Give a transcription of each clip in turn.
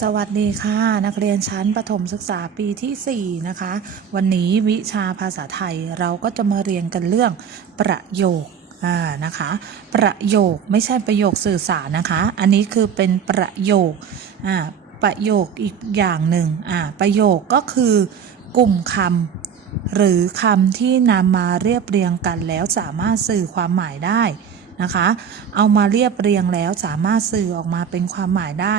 สวัสดีค่ะ นักเรียนชั้นประถมศึกษาปีที่ 4 นะคะ วันนี้วิชาภาษาไทยเราก็จะมาเรียนกันเรื่องประโยคอ่านะคะ ประโยคไม่ใช่ประโยคสื่อสารนะคะ อันนี้คือเป็นประโยคอ่าประโยคอีกอย่างหนึ่งอ่าประโยคก็คือกลุ่มคำหรือคำที่นำมาเรียบเรียงกันแล้วสามารถสื่อความหมายได้นะคะ เอามาเรียบเรียงแล้วสามารถสื่อออกมาเป็นความหมายได้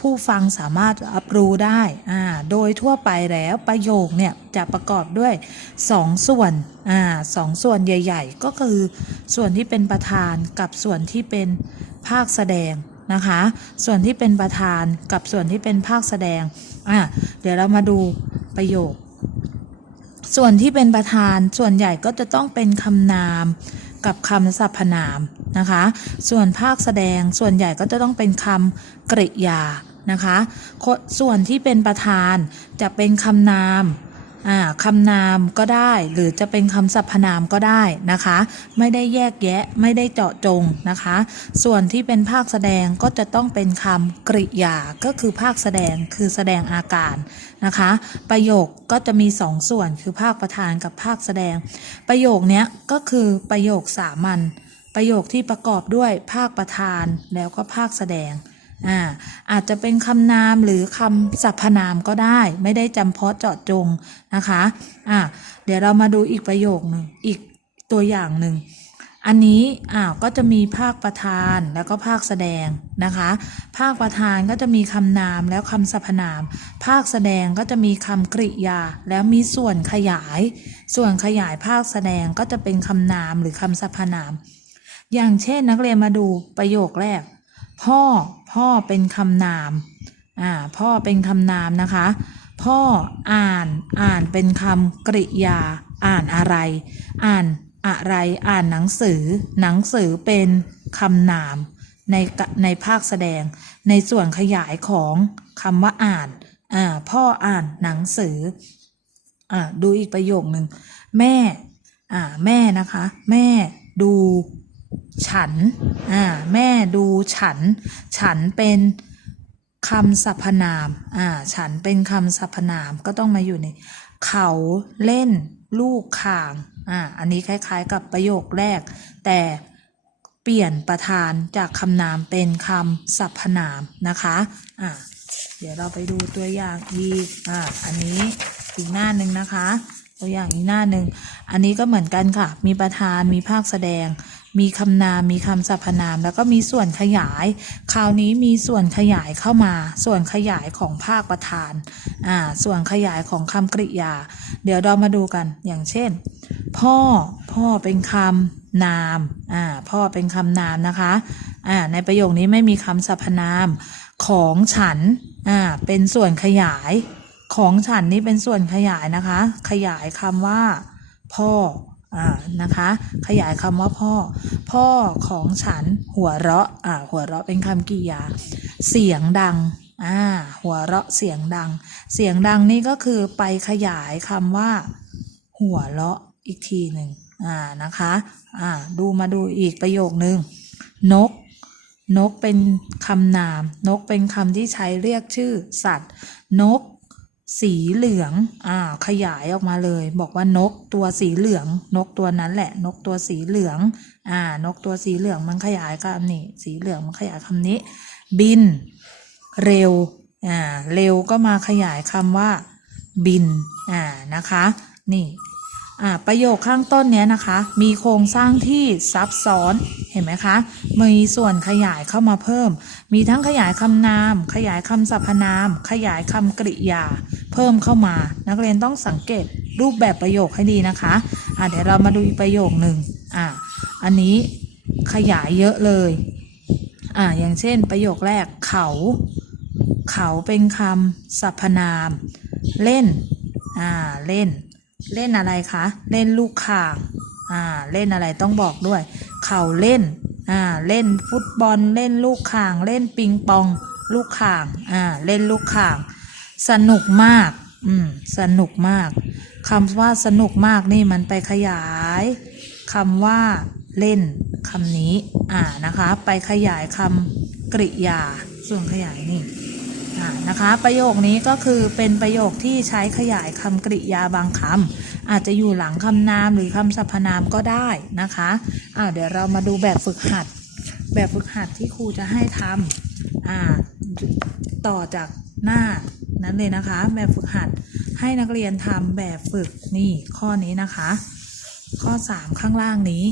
ผู้ฟังสามารถรับรู้ได้อ่าโดยทั่วไปแล้วประโยคเนี่ยจะประกอบด้วย2ส่วนอ่าสองส่วนใหญ่ ๆ ก็คือส่วนที่เป็นประธานกับส่วนที่เป็นภาคแสดงนะคะ ส่วนที่เป็นประธานกับส่วนที่เป็นภาคแสดงอ่าเดี๋ยวเรามาดูประโยค ส่วนที่เป็นประธานส่วนใหญ่ก็จะต้องเป็นคำนามกับคำสรรพนาม นะคะ ส่วนภาคแสดงส่วนใหญ่ก็จะต้องเป็นคำกริยานะคะ ส่วนที่เป็นประธานจะเป็นคำนามอ่าคำนามก็ได้หรือจะเป็นคำสรรพนามก็ได้นะคะ ไม่ได้แยกแยะไม่ได้เจาะจงนะคะ ส่วนที่เป็นภาคแสดงก็จะต้องเป็นคำกริยาก็คือภาคแสดงคือแสดงอาการนะคะ ประโยคก็จะมีสองส่วนคือภาคประธานกับภาคแสดง ประโยคเนี้ยก็คือประโยคสามัญ ประโยคที่ประกอบด้วยภาคประธานแล้วก็ภาคแสดงอ่าอาจจะเป็นคำนามหรือคำสรรพนามก็ได้ ไม่ได้จำเพาะเจาะจงนะคะอ่าเดี๋ยวเรามาดูอีกประโยคหนึ่งอีกตัวอย่างหนึ่งอันนี้อ่าวก็จะมีภาคประธานแล้วก็ภาคแสดงนะคะ ภาคประธานก็จะมีคำนามแล้วคำสรรพนาม ภาคแสดงก็จะมีคำกริยา แล้วมีส่วนขยาย ส่วนขยายภาคแสดงก็จะเป็นคำนามหรือคำสรรพนาม อย่างเช่นนักเรียนมาดูประโยคแรก พ่อ พ่อเป็นคำนาม อ่า พ่อเป็นคำนามนะคะ พ่ออ่านอ่านเป็นคำกริยา อ่านอะไร อ่านอะไรอ่านหนังสือ หนังสือเป็นคำนามในในภาคแสดง ในส่วนขยายของคำว่าอ่านอ่าพ่ออ่านหนังสืออ่าดูอีกประโยคหนึ่ง แม่อ่าแม่นะคะ แม่ดู ฉัน อ่า แม่ดูฉัน ฉันเป็นคำสรรพนาม อ่า ฉันเป็นคำสรรพนาม ก็ต้องมาอยู่ใน เขาเล่นลูกข่าง อ่า อันนี้คล้ายๆกับประโยคแรก แต่เปลี่ยนประธานจากคำนามเป็นคำสรรพนามนะคะ อ่า เดี๋ยวเราไปดูตัวอย่างอีก อ่า อันนี้อีกหน้าหนึ่งนะคะ ตัวอย่างอีกหน้าหนึ่ง อันนี้ก็เหมือนกันค่ะ มีประธาน มีภาคแสดง มีคำนาม มีคำสรรพนาม แล้วก็มีส่วนขยาย คราวนี้มีส่วนขยายเข้ามา ส่วนขยายของภาคประธาน อ่า ส่วนขยายของคำกริยา เดี๋ยวเรามาดูกัน อย่างเช่น พ่อ พ่อเป็นคำนาม อ่า พ่อเป็นคำนามนะคะ อ่า ในประโยคนี้ไม่มีคำสรรพนาม ของฉัน อ่า เป็นส่วนขยาย ของฉันนี่เป็นส่วนขยายนะคะ ขยายคำว่า พ่อ อ่านะคะ ขยายคำว่าพ่อ พ่อของฉันหัวเราะอ่าหัวเราะเป็นคำกริยา เสียงดังอ่าหัวเราะเสียงดัง เสียงดังนี่ก็คือไปขยายคำว่า หัวเราะอีกทีหนึ่งอ่านะคะอ่าดูมาดูอีกประโยคนึงนก นกเป็นคำนาม นกเป็นคำที่ใช้เรียกชื่อสัตว์ นก สีเหลืองอ่าขยายออกมาเลย บอกว่านกตัวสีเหลือง นกตัวนั้นแหละ นกตัวสีเหลือง อ่า นกตัวสีเหลืองมันขยายคำนี้ สีเหลืองมันขยายคำนี้ บิน เร็ว อ่า เร็วก็มาขยายคำว่า บิน อ่า นะคะ นี่ อ่า ประโยคข้างต้นเนี้ยนะคะ มีโครงสร้างที่ซับซ้อน เห็นไหมคะ มีส่วนขยายเข้ามาเพิ่ม มีทั้งขยายคำนาม ขยายคำสรรพนาม ขยายคำกริยา พิ่มเข้ามา นักเรียนต้องสังเกตรูปแบบประโยคให้ดีนะคะอ่าเดี๋ยวเรามาดูอีกประโยคหนึ่งอ่าอันนี้ขยายเยอะเลยอ่าอย่างเช่นประโยคแรกเขา เขาเป็นคำสรรพนาม เล่นอ่าเล่น เล่นอะไรคะ เล่นลูกข่างอ่าเล่นอะไรต้องบอกด้วย เขาเล่นอ่าเล่นฟุตบอลเล่นลูกข่าง เล่นปิงปอง ลูกข่างอ่าเล่นลูกข่าง สนุกมาก อืม สนุกมากคำว่าสนุกมากนี่มันไปขยายคำว่าเล่นคำนี้ อ่านะคะ ไปขยายคำกริยา ส่วนขยายนี่อ่านะคะ ประโยคนี้ก็คือเป็นประโยคที่ใช้ขยายคำกริยาบางคำอาจจะอยู่หลังคำนามหรือคำสรรพนามก็ได้นะคะอ้าเดี๋ยวเรามาดูแบบฝึกหัด แบบฝึกหัดที่ครูจะให้ทำอ่าต่อจากหน้า นั้นเลยนะคะ แบบฝึกหัดให้นักเรียนทำแบบฝึกนี่ข้อนี้นะคะ ข้อ 3 ข้างล่างนี้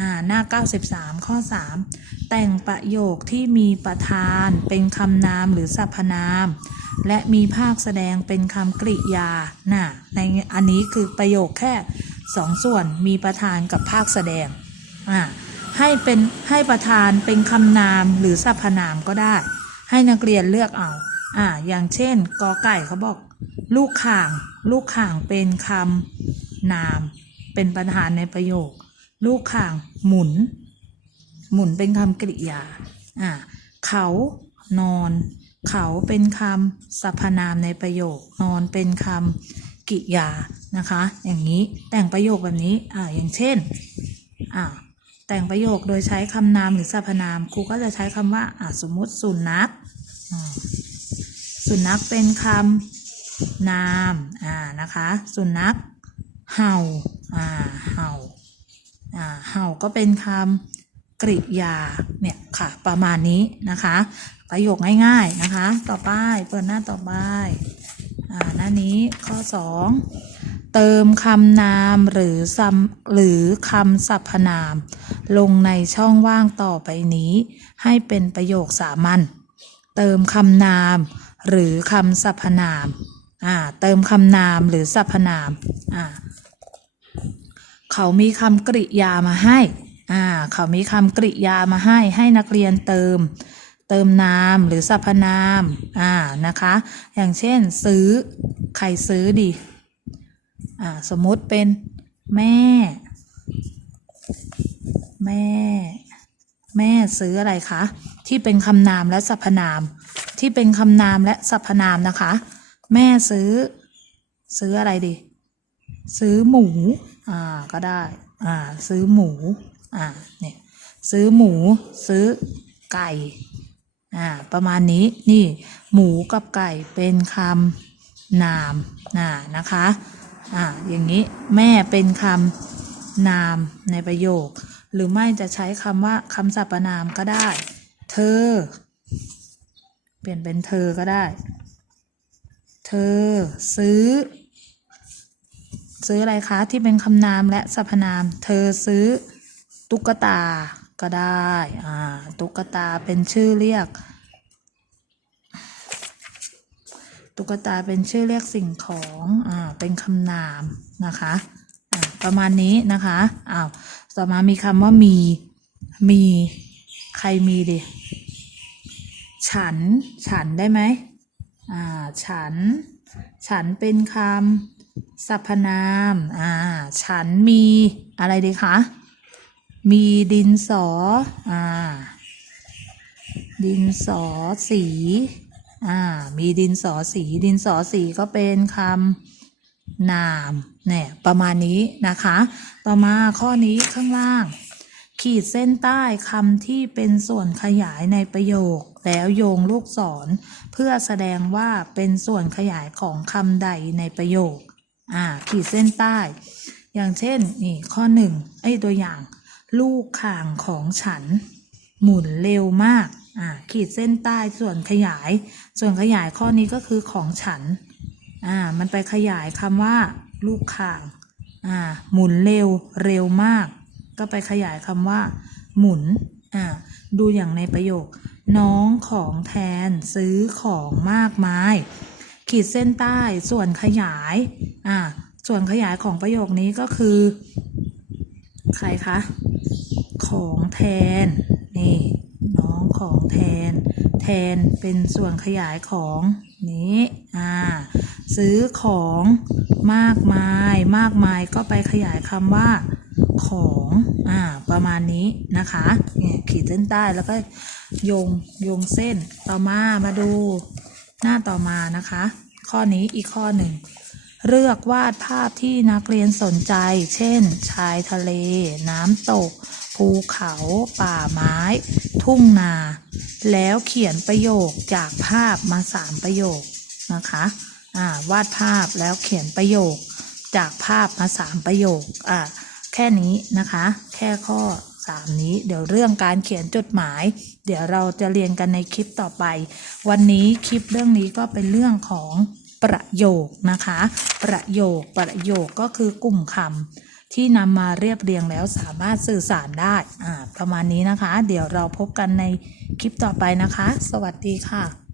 อ่าหน้า 93 ข้อ 3 แต่งประโยคที่มีประธานเป็นคำนามหรือสรรพนาม และมีภาคแสดงเป็นคำกริยาน่ะในอันนี้คือประโยคแค่สองส่วนมีประธานกับภาคแสดงอ่าให้เป็นให้ประธานเป็นคำนามหรือสรรพนามก็ได้ ให้นักเรียนเลือกเอา อ่า อย่างเช่น กอไก่เขาบอก ลูกข่าง ลูกข่างเป็นคำนาม เป็นประธานในประโยค ลูกข่างหมุน หมุนเป็นคำกริยา อ่า เขานอน เขาเป็นคำสรรพนามในประโยค นอนเป็นคำกริยานะคะ อย่างนี้แต่งประโยคแบบนี้ อ่า อย่างเช่น อ่าแต่งประโยคโดยใช้คำนามหรือสรรพนามครูก็จะใช้คำว่าอ่าสมมุติสุนัขอ่า สุนัขเป็นคำนามอ่านะคะ สุนัขเห่าอ่าเห่าอ่าเห่าก็เป็นคำกริยาเนี่ยค่ะ ประมาณนี้นะคะ ประโยคง่ายๆนะคะ ต่อไปเปิดหน้าต่อไปอ่าหน้านี้ข้อ 2 เติมคำนามหรือซำหรือคำสรรพนาม ลงในช่องว่างต่อไปนี้ ให้เป็นประโยคสามัญเติมคำนาม หรือคำสรรพนามอ่าเติมคำนามหรือสรรพนามอ่าเขามีคำกริยามาให้อ่าเขามีคำกริยามาให้ให้นักเรียนเติม เติมนามหรือสรรพนามอ่านะคะ อย่างเช่น ซื้อใครซื้อดีอ่าสมมุติเป็นแม่ แม่ แม่ซื้ออะไรคะ ที่เป็นคำนามและสรรพนาม ที่เป็นคำนามและสรรพนามนะคะ แม่ซื้อ ซื้ออะไรดี ซื้อหมู อ่าก็ได้ อ่า ซื้อหมู อ่าเนี่ยซื้อหมู ซื้อไก่ อ่า ประมาณนี้นี่ หมูกับไก่เป็นคำนามอ่านะคะ อ่า อย่างนี้แม่เป็นคำนามในประโยค หรือไม่จะใช้คำว่าคำสรรพนามก็ได้ เธอ เปลี่ยนเป็นเธอก็ได้ เธอ ซื้อ ซื้ออะไรคะ ที่เป็นคำนามและสรรพนาม เธอซื้อ ตุ๊กตาก็ได้อ่าตุ๊กตาเป็นชื่อเรียก ตุ๊กตาเป็นชื่อเรียกสิ่งของอ่าเป็นคำนามนะคะอ่าประมาณนี้นะคะอ้าวต่อมามีคำว่ามี มี ใครมีดิ ฉัน ฉันได้ไหมอ่า ฉัน ฉันเป็นคำสรรพนาม อ่า ฉันมีอะไรดีคะ มีดินสอ อ่า ดินสอสี อ่า มีดินสอสี ดินสอสีก็เป็นคำนาม เนี่ย ประมาณนี้นะคะ ต่อมาข้อนี้ข้างล่าง ขีดเส้นใต้คำที่เป็นส่วนขยายในประโยค แล้วโยงลูกศร เพื่อแสดงว่าเป็นส่วนขยายของคำใดในประโยค อ่า ขีดเส้นใต้ อย่างเช่น นี่ ข้อหนึ่งไอ้ตัวอย่าง ลูกข่างของฉัน หมุนเร็วมาก อ่า ขีดเส้นใต้ส่วนขยาย ส่วนขยายข้อนี้ก็คือของฉัน อ่า มันไปขยายคำว่า ลูกข่าง อ่า หมุนเร็ว เร็วมาก ก็ไปขยายคำว่า หมุน อ่า ดูอย่างในประโยค น้องของแทนซื้อของมากมาย ขีดเส้นใต้ส่วนขยายอ่าส่วนขยายของประโยคนี้ก็คือ ใครคะ ของแทน นี่ น้องของแทน แทนเป็นส่วนขยายของนี้อ่าซื้อของมากมาย มากมายก็ไปขยายคำว่า ของอ่าประมาณนี้นะคะเนี่ยขีดเส้นใต้แล้วก็โยงโยงเส้นต่อมามาดูหน้าต่อมานะคะ ข้อนี้อีกข้อหนึ่งเลือกวาดภาพที่นักเรียนสนใจ เช่น ชายทะเล น้ำตก ภูภูเขา ป่าไม้ ทุ่งนา แล้วเขียนประโยคจากภาพมาสามประโยคนะคะอ่าวาดภาพแล้วเขียนประโยคจากภาพมาสามประโยคอ่า แค่นี้นะคะ แค่ข้อสามนี้ เดี๋ยวเรื่องการเขียนจดหมาย เดี๋ยวเราจะเรียนกันในคลิปต่อไป วันนี้คลิปเรื่องนี้ก็เป็นเรื่องของประโยคนะคะ ประโยคประโยคก็คือกลุ่มคำที่นำมาเรียบเรียงแล้วสามารถสื่อสารได้อ่าประมาณนี้นะคะ เดี๋ยวเราพบกันในคลิปต่อไปนะคะ สวัสดีค่ะ